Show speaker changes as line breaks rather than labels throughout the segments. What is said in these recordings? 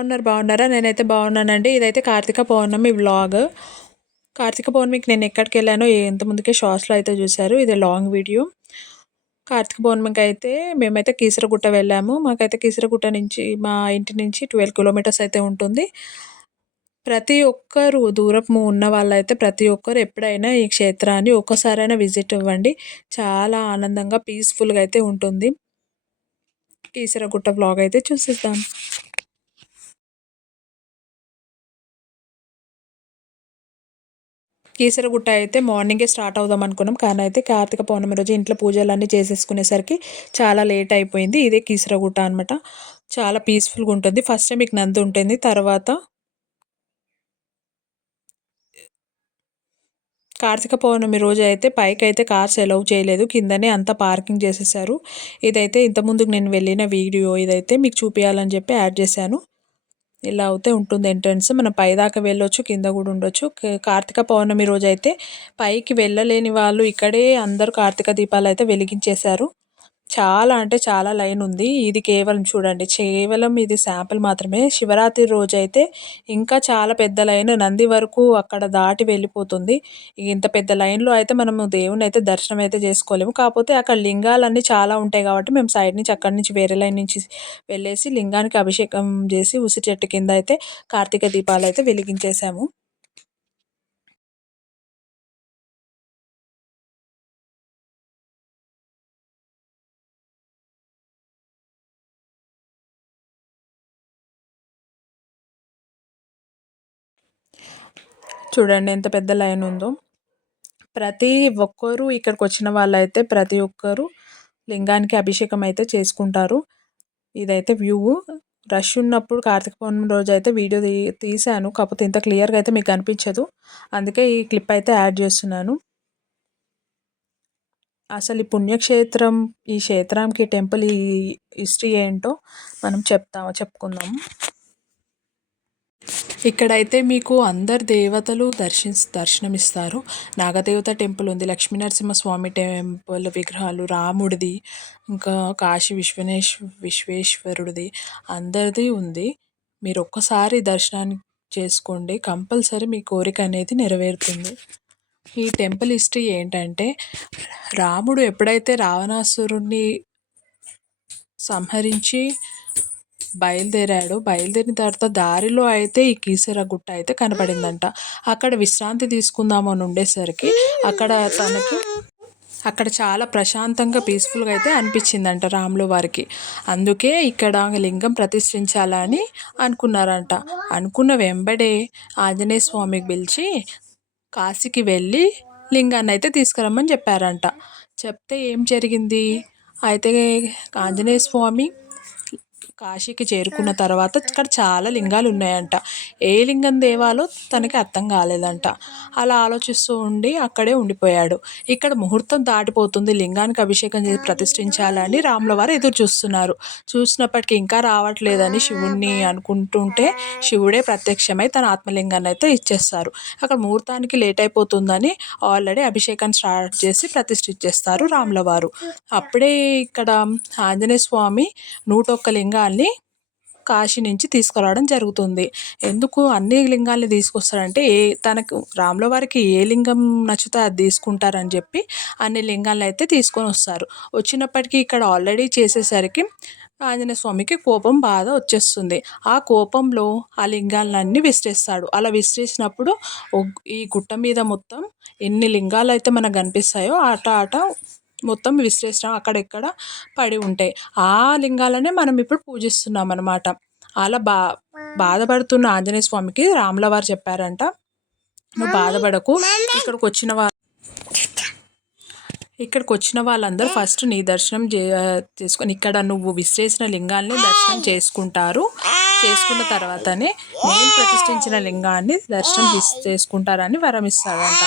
బాగున్నారు బాగున్నారా? నేనైతే బాగున్నానండి. ఇదైతే కార్తీక పౌర్ణమి వ్లాగ్. కార్తీక పౌర్ణమికి నేను ఎక్కడికి వెళ్ళానో ఎంత ముందుకే షార్ట్స్లో అయితే చూశారు. ఇది లాంగ్ వీడియో. కార్తీక పౌర్ణమికి అయితే మేమైతే కీసరగుట్ట వెళ్ళాము. మాకైతే కీసరగుట్ట నుంచి మా ఇంటి నుంచి ట్వెల్వ్ కిలోమీటర్స్ అయితే ఉంటుంది. ప్రతి ఒక్కరు దూరపు ఉన్న వాళ్ళైతే ప్రతి ఒక్కరు ఎప్పుడైనా ఈ క్షేత్రాన్ని ఒక్కసారైనా విజిట్ ఇవ్వండి. చాలా ఆనందంగా పీస్ఫుల్గా అయితే ఉంటుంది. కీసరగుట్ట బ్లాగ్ అయితే చూసిద్దాం. కీసరగుట్ట అయితే మార్నింగే స్టార్ట్ అవుదాం అనుకున్నాం. కానీ అయితే కార్తీక పౌర్ణమి రోజు ఇంట్లో పూజలన్నీ చేసేసుకునేసరికి చాలా లేట్ అయిపోయింది. ఇదే కీసరగుట్ట అనమాట చాలా పీస్ఫుల్గా ఉంటుంది. ఫస్ట్ టైం మీకు నంది ఉంటుంది. తర్వాత కార్తీక పౌర్ణమి రోజు అయితే పైకి అయితే కార్స్ అలౌ చేయలేదు. కిందనే అంతా పార్కింగ్ చేసేసారు. ఇదైతే ఇంతకుముందుకు నేను వెళ్ళిన వీడియో. ఇదైతే మీకు చూపించాలని చెప్పి యాడ్ చేశాను. ఇలా అయితే ఉంటుంది ఎంట్రన్స్. మనం పైదాకా వెళ్ళొచ్చు కింద కూడా ఉండొచ్చు. కార్తీక పౌర్ణమి రోజు అయితే పైకి వెళ్ళలేని వాళ్ళు ఇక్కడే అందరూ కార్తీక దీపాలు అయితే వెలిగించేశారు. చాలా అంటే చాలా లైన్ ఉంది. ఇది కేవలం చూడండి. కేవలం ఇది శాంపుల్ మాత్రమే. శివరాత్రి రోజు అయితే ఇంకా చాలా పెద్ద లైన్ నంది వరకు అక్కడ దాటి వెళ్ళిపోతుంది. ఇంత పెద్ద లైన్లో అయితే మనము దేవుని అయితే దర్శనం అయితే చేసుకోలేము. కాకపోతే అక్కడ లింగాలన్నీ చాలా ఉంటాయి కాబట్టి మేము సైడ్ నుంచి అక్కడి నుంచి వేరే లైన్ నుంచి వెళ్ళేసి లింగానికి అభిషేకం చేసి ఉసి చెట్టు కింద అయితే కార్తీక దీపాలు అయితే వెలిగించేసాము. చూడండి ఎంత పెద్ద లైన్ ఉందో. ప్రతి ఒక్కరు ఇక్కడికి వచ్చిన వాళ్ళైతే ప్రతి ఒక్కరు లింగానికి అభిషేకం అయితే చేసుకుంటారు. ఇదైతే వ్యూ. రష్ ఉన్నప్పుడు కార్తీక పౌర్ణమి రోజు అయితే వీడియో తీ తీశాను. కాకపోతే ఇంత క్లియర్గా అయితే మీకు కనిపించదు. అందుకే ఈ క్లిప్ అయితే యాడ్ చేస్తున్నాను. అసలు ఈ పుణ్యక్షేత్రం ఈ క్షేత్రంకి టెంపుల్ ఈ హిస్టరీ ఏంటో మనం చెప్తాము చెప్పుకుందాము ఇక్కడైతే మీకు అందరు దేవతలు దర్శి దర్శనమిస్తారు. నాగదేవత టెంపుల్ ఉంది. లక్ష్మీనరసింహస్వామి టెంపుల్ విగ్రహాలు రాముడిది ఇంకా కాశీ విశ్వనేశ్ విశ్వేశ్వరుడిది అందరిది ఉంది. మీరు ఒక్కసారి దర్శనానికి చేసుకోండి. కంపల్సరీ మీ కోరిక అనేది నెరవేరుతుంది. ఈ టెంపుల్ హిస్టరీ ఏంటంటే రాముడు ఎప్పుడైతే రావణాసురుణ్ణి సంహరించి బయలుదేరాడు. బయలుదేరిన తర్వాత దారిలో అయితే ఈ కీసర గుట్ట అయితే కనపడిందంట. అక్కడ విశ్రాంతి తీసుకుందామని ఉండేసరికి అక్కడ తనకు అక్కడ చాలా ప్రశాంతంగా పీస్ఫుల్గా అయితే అనిపించిందంట రాములు వారికి. అందుకే ఇక్కడ లింగం ప్రతిష్ఠించాలని అనుకున్నారంట. అనుకున్న వెంబడే ఆంజనేయ స్వామికి పిలిచి కాశీకి వెళ్ళి లింగాన్ని అయితే తీసుకురమ్మని చెప్పారంట. చెప్తే ఏం జరిగింది? అయితే ఆంజనేయ స్వామి కాశీకి చేరుకున్న తర్వాత ఇక్కడ చాలా లింగాలు ఉన్నాయంట. ఏ లింగం దేవాలో తనకి అర్థం కాలేదంట. అలా ఆలోచిస్తూ ఉండి అక్కడే ఉండిపోయాడు. ఇక్కడ ముహూర్తం దాటిపోతుంది. లింగానికి అభిషేకం చేసి ప్రతిష్ఠించాలని రాముల వారు ఎదురు చూస్తున్నారు. చూసినప్పటికీ ఇంకా రావట్లేదని శివుణ్ణి అనుకుంటుంటే శివుడే ప్రత్యక్షమై తన ఆత్మలింగాన్ని అయితే ఇచ్చేస్తారు. అక్కడ ముహూర్తానికి లేట్ అయిపోతుందని ఆల్రెడీ అభిషేకాన్ని స్టార్ట్ చేసి ప్రతిష్ఠించేస్తారు రాముల వారు. అప్పుడే ఇక్కడ ఆంజనేయ స్వామి నూట ఒక్క లింగాల్ని కాశీ నుంచి తీసుకురావడం జరుగుతుంది. ఎందుకు అన్ని లింగాల్ని తీసుకొస్తారంటే ఏ తనకు రాముల వారికి ఏ లింగం నచ్చితే అది తీసుకుంటారని చెప్పి అన్ని లింగాలను అయితే తీసుకొని వస్తారు. వచ్చినప్పటికీ ఇక్కడ ఆల్రెడీ చేసేసరికి ఆంజనేయ స్వామికి కోపం బాధ వచ్చేస్తుంది. ఆ కోపంలో ఆ లింగాలన్నీ విసిరేస్తాడు. అలా విసిరేసినప్పుడు ఈ గుట్ట మీద మొత్తం ఎన్ని లింగాలు అయితే మనకు కనిపిస్తాయో ఆట ఆట మొత్తం విశ్లేషణ అక్కడెక్కడ పడి ఉంటాయి. ఆ లింగాలనే మనం ఇప్పుడు పూజిస్తున్నాం అనమాట అలా బా బాధపడుతున్న ఆంజనేయ స్వామికి రాముల వారు చెప్పారంట. నువ్వు బాధపడకు. ఇక్కడికి వచ్చిన వారు ఇక్కడికి వచ్చిన వాళ్ళందరూ ఫస్ట్ నీ దర్శనం చేసుకొని ఇక్కడ నువ్వు విశ్లేషణ లింగాన్ని దర్శనం చేసుకుంటారు. చేసుకున్న తర్వాతనే నేను ప్రతిష్ఠించిన లింగాన్ని దర్శనం చేసుకుంటారని వరం ఇస్తాడంట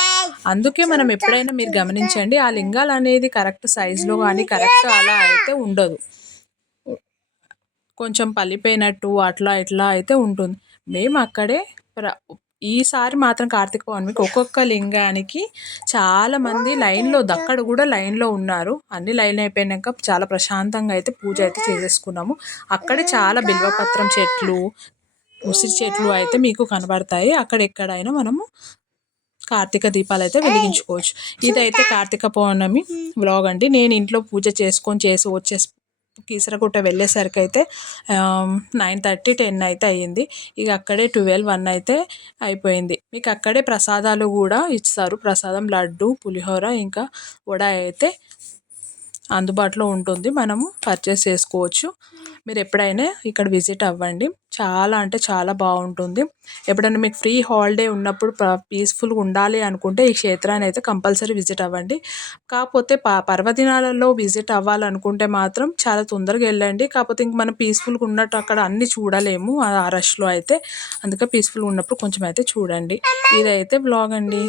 అందుకే మనం ఎప్పుడైనా మీరు గమనించండి ఆ లింగాలు అనేది కరెక్ట్ సైజులో కానీ కరెక్ట్ అలా అయితే ఉండదు. కొంచెం పలిపోయినట్టు అట్లా ఇట్లా అయితే ఉంటుంది. మేము అక్కడే ప్ర ఈసారి మాత్రం కార్తీక పౌర్ణమికి ఒక్కొక్క లింగానికి చాలామంది లైన్లో దక్కడ కూడా లైన్లో ఉన్నారు. అన్ని లైన్ అయిపోయాక చాలా ప్రశాంతంగా అయితే పూజ అయితే చేసేసుకున్నాము. అక్కడే చాలా బిల్వపత్రం చెట్లు ఉసిరి చెట్లు అయితే మీకు కనబడతాయి. అక్కడ ఎక్కడైనా మనము కార్తీక దీపాలు అయితే వెలిగించుకోవచ్చు. ఇదైతే కార్తీక పౌర్ణమి వ్లాగ్ అండి. నేను ఇంట్లో పూజ చేసుకొని చేసి వచ్చే కీసరగుట్ట వెళ్ళేసరికి అయితే నైన్ థర్టీ టెన్ అయితే అయ్యింది. ఇక అక్కడే ట్వెల్వ్ వన్ అయితే అయిపోయింది. మీకు అక్కడే ప్రసాదాలు కూడా ఇస్తారు. ప్రసాదం లడ్డు పులిహోర ఇంకా వడ అయితే అందుబాటులో ఉంటుంది. మనము పర్చేస్ చేసుకోవచ్చు. మీరు ఎప్పుడైనా ఇక్కడ విజిట్ అవ్వండి. చాలా అంటే చాలా బాగుంటుంది. ఎప్పుడైనా మీకు ఫ్రీ హాలిడే ఉన్నప్పుడు పీస్ఫుల్గా ఉండాలి అనుకుంటే ఈ క్షేత్రాన్ని అయితే కంపల్సరీ విజిట్ అవ్వండి. కాకపోతే ప పర్వదినాలలో విజిట్ అవ్వాలనుకుంటే మాత్రం చాలా తొందరగా వెళ్ళండి. కాకపోతే ఇంక మనం పీస్ఫుల్గా ఉన్నట్టు అక్కడ అన్నీ చూడలేము. ఆ రష్లో అయితే. అందుకే పీస్ఫుల్గా ఉన్నప్పుడు కొంచెం అయితే చూడండి. ఇదైతే బ్లాగ్ అండి.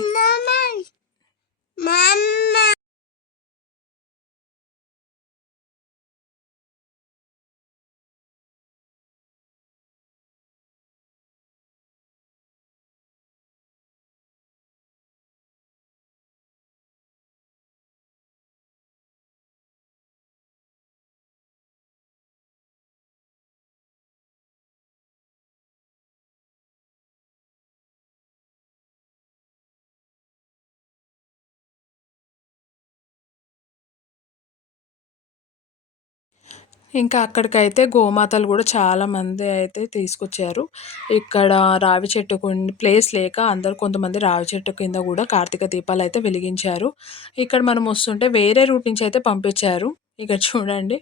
ఇంకా అక్కడికైతే గోమాతలు కూడా చాలామంది అయితే తీసుకొచ్చారు. ఇక్కడ రావి చెట్టు ప్లేస్ లేక అందరు కొంతమంది రావి చెట్టు కింద కూడా కార్తీక దీపాలు అయితే వెలిగించారు. ఇక్కడ మనం వస్తుంటే వేరే రూట్ నుంచి అయితే పంపించారు. ఇక చూడండి.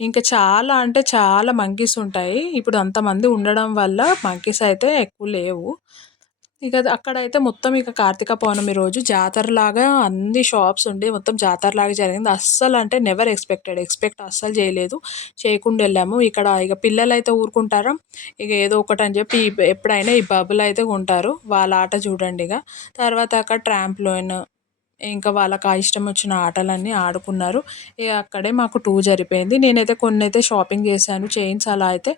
ఇంకా చాలా అంటే చాలా మంకీస్ ఉంటాయి. ఇప్పుడు అంతమంది ఉండడం వల్ల మంకీస్ అయితే ఎక్కువ లేవు. ఇక అక్కడైతే మొత్తం ఇక కార్తీక పౌర్ణమి రోజు జాతరలాగా అన్ని షాప్స్ ఉండి మొత్తం జాతరలాగా జరిగింది. అస్సలు అంటే నెవర్ ఎక్స్పెక్టెడ్ ఎక్స్పెక్ట్ అస్సలు చేయలేదు. చేయకుండా వెళ్ళాము. ఇక్కడ ఇక పిల్లలు అయితే ఊరుకుంటారా? ఇక ఏదో ఒకటి అని చెప్పి ఎప్పుడైనా ఈ బబుల్ అయితే కొంటారు. వాళ్ళ ఆట చూడండి ఇక. తర్వాత అక్కడ ట్రాంప్లోన్ ఇంకా వాళ్ళకి ఆ ఇష్టం వచ్చిన ఆటలన్నీ ఆడుకున్నారు. ఇక అక్కడే మాకు టూ జరిపోయింది. నేనైతే కొన్ని అయితే షాపింగ్ చేశాను. చైన్స్ అలా అయితే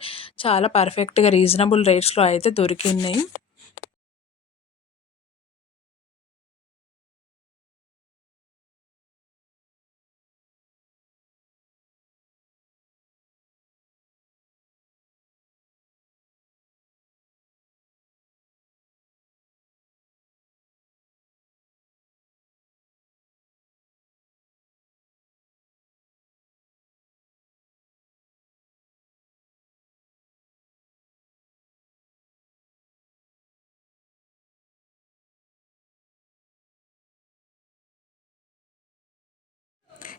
చాలా పర్ఫెక్ట్గా రీజనబుల్ రేట్స్లో అయితే దొరికినాయి.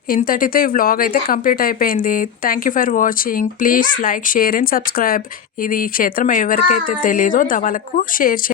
ఇంతటితో ఈ వ్లాగ్ అయితే కంప్లీట్ అయిపోయింది. Thank you for watching please like share and subscribe ఇది ఈ క్షేత్రం ఎవరికైతే తెలీదో వాళ్ళకు షేర్